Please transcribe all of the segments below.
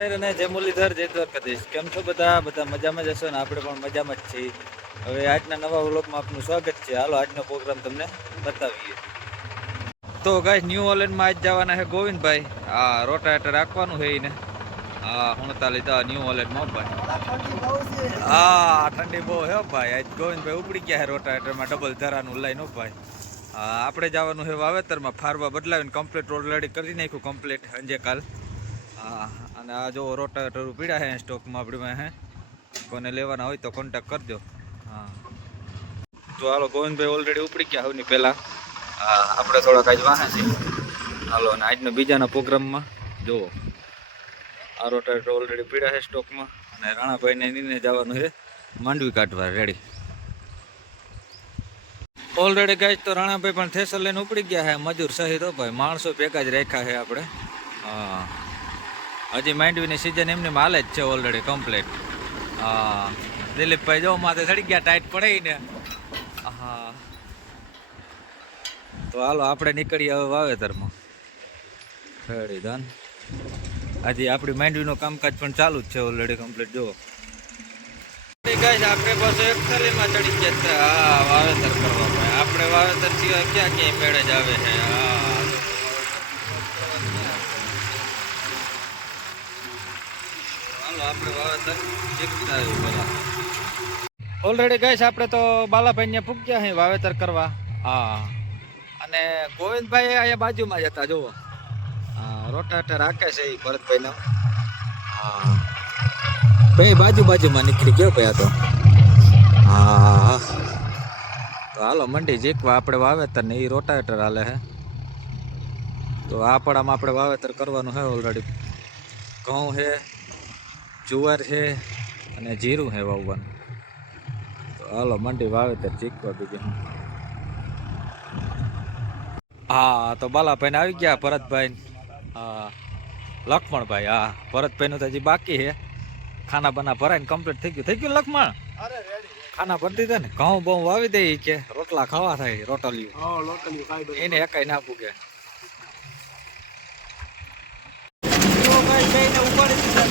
અને જય મુરલીધર, જય દ્વારકાધીશ. કેમ છો બધા? બધા મજામાં જ હશો ને? આપણે પણ મજામાં જ છીએ. હવે આજના નવા વ્લોગમાં આપનું સ્વાગત છે. હાલો આજનો પ્રોગ્રામ તમને બતાવીએ. તો ગાઈસ, ન્યૂ ઓલેન્ડમાં આજ જવાના છે ગોવિંદભાઈ. હા, રોટાવેટર રાખવાનું છે એને. હા, હું લીધા ન્યૂ ઓલેન્ડમાં ભાઈ. હા, ઠંડી બહુ હે ભાઈ. આજ ગોવિંદભાઈ ઉપડી ગયા છે રોટાવેટરમાં ડબલ ધરાનું લઈને ભાઈ. હા, આપણે જવાનું છે વાવેતરમાં. ફારવા બદલાવીને કમ્પ્લીટ ઓલરેડી કરી નાખ્યું કમ્પ્લીટ અંજે કાલ. હા, અને આ જો રોટાવેટર પીડા છે સ્ટોકમાં આપણી પાસે. કોને લેવાના હોય તો કોન્ટેક્ટ કરજો. હા, તો હાલો ગોવિંદભાઈ ઓલરેડી ઉપડી ગયા સૌની પહેલા. હા, આપણે થોડાક આજ વાહે છીએ. હાલો, અને આજનો બીજાના પ્રોગ્રામમાં જુઓ આ રોટાવેટર ઓલરેડી પીડા છે સ્ટોકમાં. અને રાણાભાઈને નીને જવાનું છે માંડવી કાઢવા રેડી. ઓલરેડી ગાય તો રાણાભાઈ પણ થેસર લઈને ઉપડી ગયા છે મજૂર સહિત ભાઈ. માણસો ભેગા જ રાખ્યા છે આપણે. હા, હજી માંડવીની સિઝન એમની હાલે જ છે ઓલરેડી કમ્પ્લીટ. હા, દિલીપભાઈ જો માથે ચડી ગયા ટાઈટ પડે ને. હા, તો હાલો આપણે નીકળીએ હવે વાવેતરમાં. રેડી ધન. હજી આપણી માંડવીનું કામકાજ પણ ચાલુ જ છે ઓલરેડી કમ્પ્લીટ. જુઓ આપણે પાસે 41માં ચડી ગયા. હા, વાવેતર કરવા ભાઈ. આપણે વાવેતર સિવાય ક્યાં ક્યાંય મેળે જ આવે છે. હા, હાલો આપણે વાવેતર શીખતા આવ્યું પેલા. ઓલરેડી ગઈશ આપણે તો બાલાભાઈ ને પૂગ્યા છે વાવેતર કરવા. હા, અને ગોવિંદભાઈ અહીંયા બાજુમાં જ હતા જુઓ. હા, રોટાવેટર હાકે છે એ ભરતભાઈ. હા, ભાઈ બાજુમાં નીકળી ગયો ભાઈ આ તો. હા, તો હાલો મંડી જીકવા આપણે વાવેતર ને એ રોટાવેટર હાલે છે. તો આ પડામાં આપણે વાવેતર કરવાનું છે ઓલરેડી. ઘઉં છે, જુવાર છે અને જીરું છે વાવવાનું. તો હાલો મંડી વાવેતર જીકવા બીજું. હા, તો બાલાભાઈ ને આવી ગયા ભરતભાઈ. હા, લક્ષ્મણભાઈ. હા, ભરતભાઈ નું તો હજી બાકી છે. ખાના બના ભરાય ને કમ્પ્લીટ થઈ ગયું. થઈ ગયું લક્ષ્મણ? ખાના ભરતી દે ને. ઘઉં બહુ વાવી દે કે રોટલા ખાવા થાય. રોટલીઓ એને એકાઈ ના પૂગે. ઉપાડી દીધા.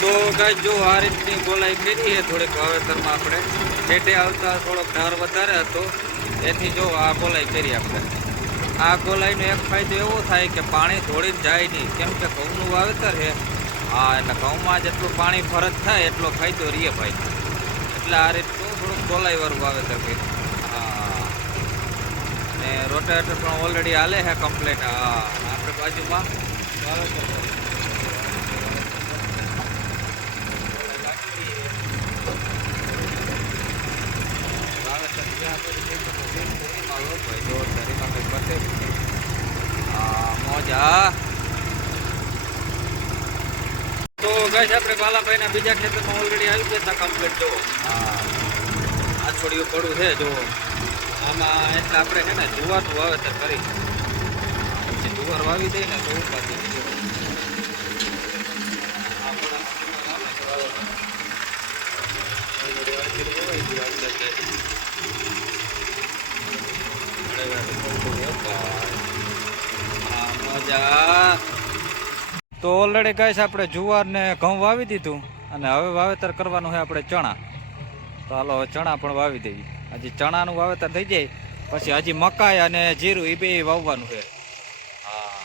તો ગાય જો આ રીતની ગોલાઈ કરી છે થોડીક વાવેતરમાં. આપણે હેઠે આવતા થોડોક ઢાર વધારે હતો એથી જો આ ગોલાઈ કરી આપણે. આ ગોલાઈનો એક ફાયદો એવો થાય કે પાણી ધોળીને જાય નહીં, કેમ કે ઘઉંનું વાવેતર છે. હા, એટલે ઘઉંમાં જેટલું પાણી ફરજ થાય એટલો ફાયદો રહીએ ભાઈ. એટલે આ રીતનું થોડુંક ગોલાઈવાળું વાવેતર કર્યું. હા, અને રોટાવેટર પણ ઓલરેડી હાલે છે કમ્પ્લીટ. હા, આપણે બાજુમાં વાવેતર મોજા. તો ગાઈસ આપણે બાલાભાઈ ના બીજા ખેતરમાં ઓલરેડી આવી ગયા હતા કમ્પ્લીટ. જો આ છોડીયું પડું છે જો આમાં. એટલે આપણે છે ને જુવારનું વાવેતર કરી. પછી જુવાર વાવી દઈએ ને તો ઉપાડી તો ઓલરેડી ગાઈસ આપણે જુવાર ને ઘઉં વાવી દીધું. અને હવે વાવેતર કરવાનું છે આપણે ચણા. તો હાલો હવે ચણા પણ વાવી દઈએ. હજી ચણાનું વાવેતર થઈ જાય પછી હજી મકાઈ અને જીરું એ બે વાવવાનું છે. હા,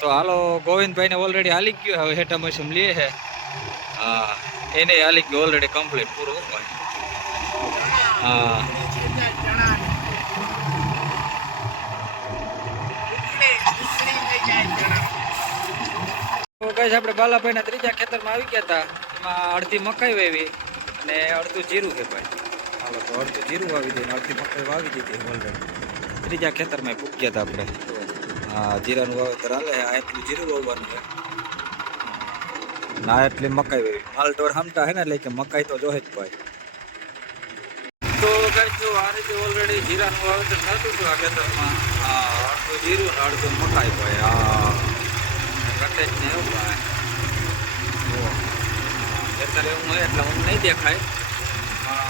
તો હાલો ગોવિંદભાઈ ને ઓલરેડી હાલી ગયું. હવે હેઠા મશીન લે છે. હા, એને હાલી ગયું ઓલરેડી કમ્પ્લીટ પૂરું. હા, આપણે બાલાભાઈ ના ત્રીજા ખેતરમાં આવી ગયા હતા. એમાં અડધી મકાઈ વાવી અને અડધું જીરું છે ભાઈ. હાલો તો અડધું જીરું વાવી દઈએ, અડધી મકાઈ વાવી દીધી ઓલરેડી. ત્રીજા ખેતરમાં પૂગ્યા હતા આપણે. હા, જીરાનું વાવેતર હાલે. આ એટલું જીરું વાવવાનું છે. ના એટલી મકાઈ વાવી. માલઢોર હમતા હે ને એટલે કે મકાઈ તો જોહે જ ભાઈ. તો ગાઈસ જો આ રીતે ઓલરેડી જીરાનું વાવેતર થતું હતું આ ખેતરમાં. હા, અડધું જીરું ને અડધું મકાઈ ભાઈ. હા, કટે જ ને એવું ભાઈ. વાવેતર એવું હોય એટલે હું નહીં દેખાય,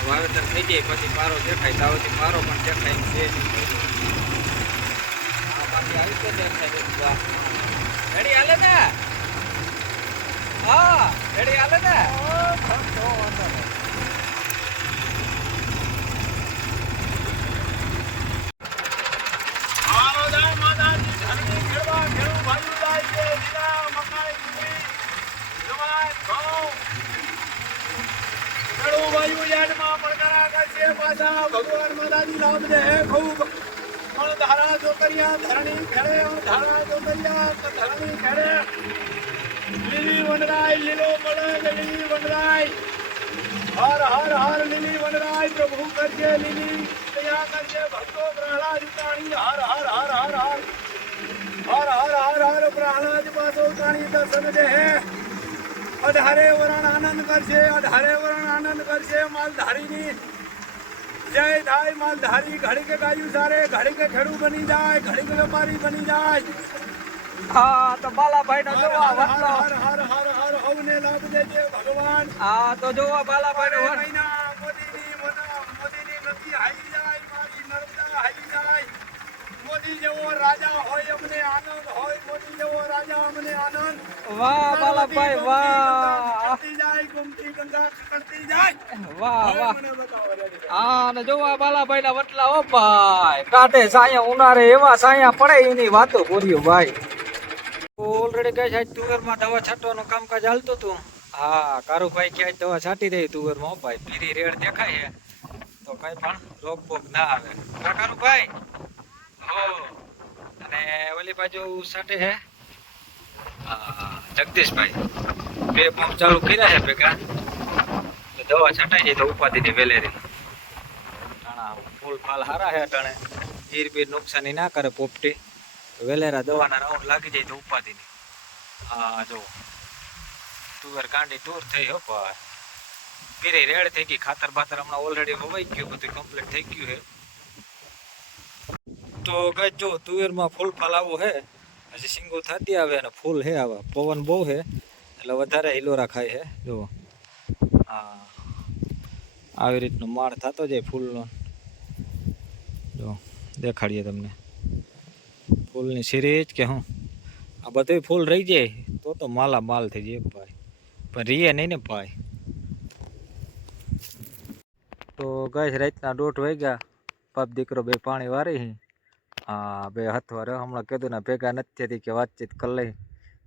વાવેતર થઈ જાય પછી પારો દેખાય, તાવથી પારો પણ દેખાય છે. બાકી આવી તો દેખાય રેડી હાલે ને, હા રેડી હાલે ને. ભગવાન માતાજી લાભ દે ખૂબ પણ ધારા જો કર્યા ધરણી ખેડે, ધારા જો કર્યા ધરણી ખેડે. લીલી વનરાય લીલો મળે લીલી વનરાય, હર હર હર લીલી વનરાય પ્રભુ કરજે લીલી દયા કરજે ભક્તો પ્રહલાદ ઉતાણી. હર હર હર હર હર હર હર હર હર પ્રહલાદ પાસો ઉતાણી દર્શન દે. અઢારે વરણ આનંદ કરશે, અઢારે વરણ આનંદ કરશે. માલધારીની જય થાય, માલધારી ઘડી કે ગાયું સારે, ઘડી કે ખેડૂ બની જાય, ઘડી કે વેપારી બની જાય. હા તો બાલાભાઈ નો જોવા વટલો, હર હર હર હર હવને લાભ દેજે ભગવાન. હા તો જોવા બાલાભાઈ નો મોદીની નદી હાલી જાય, મારી નર્મદા હાલી જાય. મોદી જેવો રાજા હોય અમને આનંદ હોય, મોદી જેવો રાજા અમને આનંદ. વાહ બાલાભાઈ વાહ, જાય ગમતી ગંગા કરતી જાય. વાહ વાહ. મને બતાવો રે. હા ને જોવા બાલાભાઈ ના વટલા હો ભાઈ, કાઢે સાયા ઉનાળે એવા સાયા પડે એની વાતો પૂર્યું ભાઈ. ઓલરેડી કઈ સાઈડ તુવેરમાં દવા છાંટવાનું કામકાજ હાલતું હતું. હા કારુભાઈ ક્યાંય દવા છાંટી દે તુવેરમાં ભાઈ, પીરી રેડ દેખાય છે તો કઈ પણ રોગ બોગ ના આવે. કારુભાઈ હો, અને ઓલી બાજુ છાંટે છે જગદીશભાઈ, બે પંપ ચાલુ કર્યા છે ભેગા, દવા છટાઈ જાય તો ઉપાધિ ની વેલેરી. ફૂલ ફાલ હારા છે અટાણે, ઈર બીર નુકસાની ના કરે પોપટી, વેલેરા દવાના રાઉન્ડ લાગી જાય તો ઉપાધિ ની. હા જો તુવેર કાંડી ટૂર થઈ હો ભાઈ, પીરી રેડ થઈ ગઈ. ખાતર બાતર હમણાં ઓલરેડી વવાઈ ગયું, બધું કમ્પ્લીટ થઈ ગયું છે. તો ગઈ જો તુવેરમાં ફૂલ ફાલ આવું છે, હજી સિંગો થતી આવે અને ફૂલ છે આવા, પવન બહુ છે એટલે વધારે હિલોરા ખાય છે. જો હા આવી રીતનો માળ થતો જાય ફૂલનો. જો દેખાડીએ તમને ફૂલની સિરીજ કે હું, આ બધું ફૂલ રહી જાય તો માલા માલ થઈ જાય ભાઈ, પણ રીએ નહીં ને ભાઈ. તો ગઈ રાતના 1:30 વાગ્યા, બાપ દીકરો બે પાણી વારી. હા બે હથવારે હમણાં કીધું ને ભેગા નથી થતી કે વાતચીત કરી લઈ.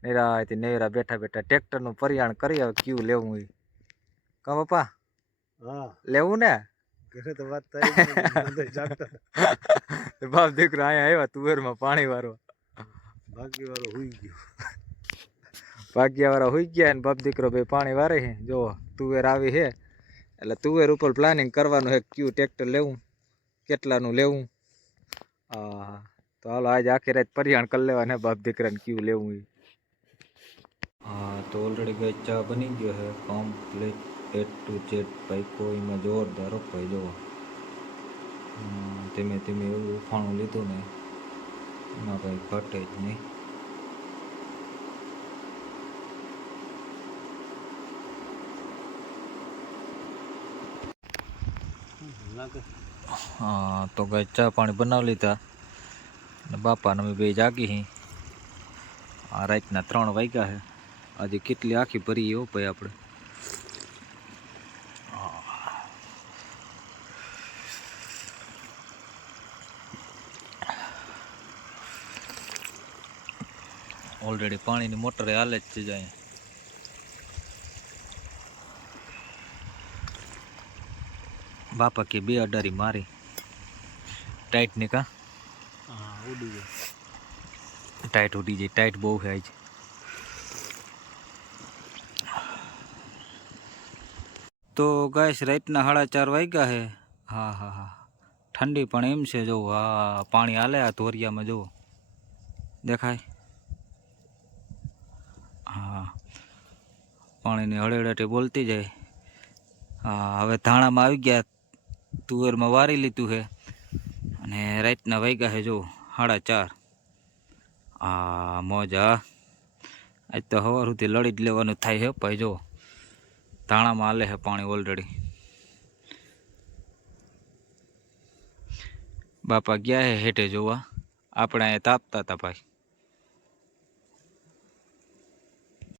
નિરાયથી નેરા બેઠા બેઠા ટ્રેક્ટરનું પરિયાણ કરી આવે કયું લેવું એ. કા પપ્પા હા લેવું ને? ઘરે તો વાત થઈ બાપ દીકરો અહીંયા આવ્યા તુવેરમાં પાણી વાળવા. ભાગ્ય વાળો હોઈ ગયો, ભાગ્યા વાળા હોઈ ગયા ને બાપ દીકરો બે પાણી વારે છે. જો તુવેર આવી છે એટલે તુવેર ઉપર પ્લાનિંગ કરવાનું છે કયું ટ્રેક્ટર લેવું, કેટલાનું લેવું. હા તો હાલો આજે આખી રાત પરિયાણ કરી લેવાને બાપ દીકરાને કયું લેવું એ. હા તો ઓલરેડી ગઈ ચા બની ગયો છે કમ્પ્લીટ A to Z પાઈકો એમાં જોરદાર ભાઈ. જોવો ધીમે ધીમે એવું ઉફાણું લીધું ને એમાં કંઈ ઘટે જ નહીં. હા તો ગઈ ચા પાણી બનાવી લીધા ને બાપાને અમે બે જાગી હી. આ રાતના 3 વાગ્યા છે. આજે કેટલી આખી ભરી હો ભાઈ આપણે. ઓલરેડી પાણીની મોટર હાલે જ છે જાય. બાપા કે 2 અડારી મારી ટાઈટ ની. કા હા ઉડી ગયો, ટાઈટ ઉડી જાય, ટાઈટ બહુ છે આજ. તો ગાઈસ રાતના 4:30 વાગ્યા છે. હા હા હા ઠંડી પણ એમ છે. જો હા પાણી હાલે આ ધોરિયામાં, જુઓ દેખાય. હા પાણીની હળેડાટી બોલતી જાય. હા હવે ધાણામાં આવી ગયા, તુવેરમાં વારી લીધું છે અને રાતના વાગ્યા છે જો 4:30. હા મોજા આજ તો સવાર સુધી લડી જ લેવાનું થાય છે ભાઈ. જો ધાણામાં હાલે છે પાણી ઓલરેડી. બાપા ગયા હે હેઠે જોવા, આપણે અહીંયા તાપતા હતા ભાઈ.